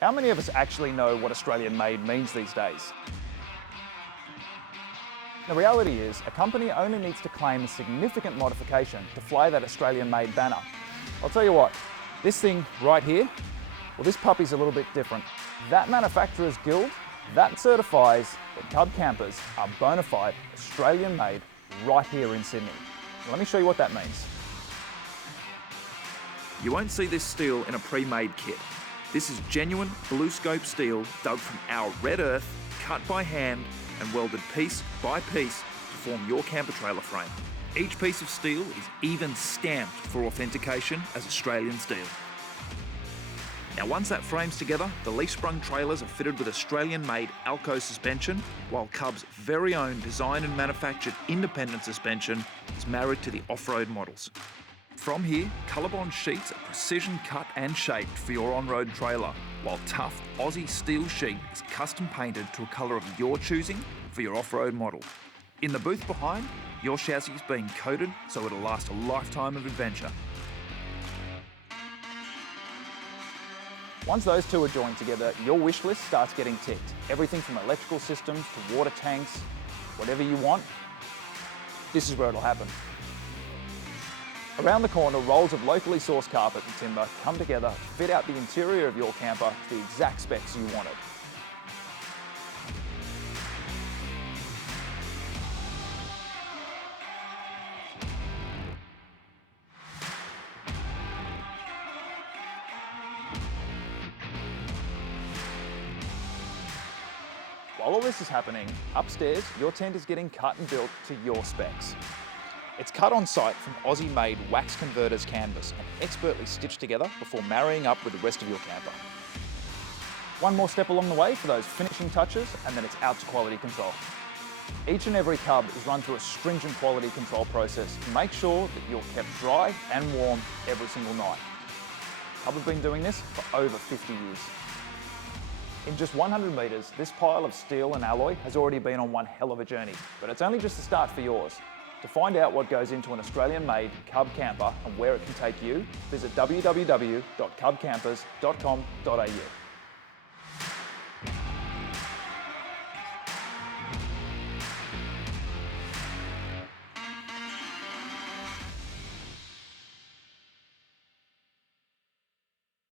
How many of us actually know what Australian made means these days? The reality is, a company only needs to claim a significant modification to fly that Australian made banner. I'll tell you what, this thing right here, well, this puppy's a little bit different. That manufacturer's guild, that certifies that Cub campers are bona fide Australian made right here in Sydney. Let me show you what that means. You won't see this steel in a pre-made kit. This is genuine blue scope steel dug from our red earth, cut by hand and welded piece by piece to form your camper trailer frame. Each piece of steel is even stamped for authentication as Australian steel. Now once that frame's together, the leaf-sprung trailers are fitted with Australian-made Alco suspension, while Cub's very own designed and manufactured independent suspension is married to the off-road models. From here, ColourBond sheets are precision cut and shaped for your on-road trailer, while tough Aussie steel sheet is custom painted to a colour of your choosing for your off-road model. In the booth behind, your chassis is being coated so it'll last a lifetime of adventure. Once those two are joined together, your wish list starts getting ticked. Everything from electrical systems to water tanks, whatever you want, this is where it'll happen. Around the corner, rolls of locally sourced carpet and timber come together to fit out the interior of your camper to the exact specs you wanted. While all this is happening, upstairs, your tent is getting cut and built to your specs. It's cut on site from Aussie-made wax converters canvas and expertly stitched together before marrying up with the rest of your camper. One more step along the way for those finishing touches, and then it's out to quality control. Each and every Cub is run through a stringent quality control process to make sure that you're kept dry and warm every single night. Cub have been doing this for over 50 years. In just 100 metres, this pile of steel and alloy has already been on one hell of a journey, but it's only just the start for yours. To find out what goes into an Australian-made Cub camper and where it can take you, visit www.cubcampers.com.au.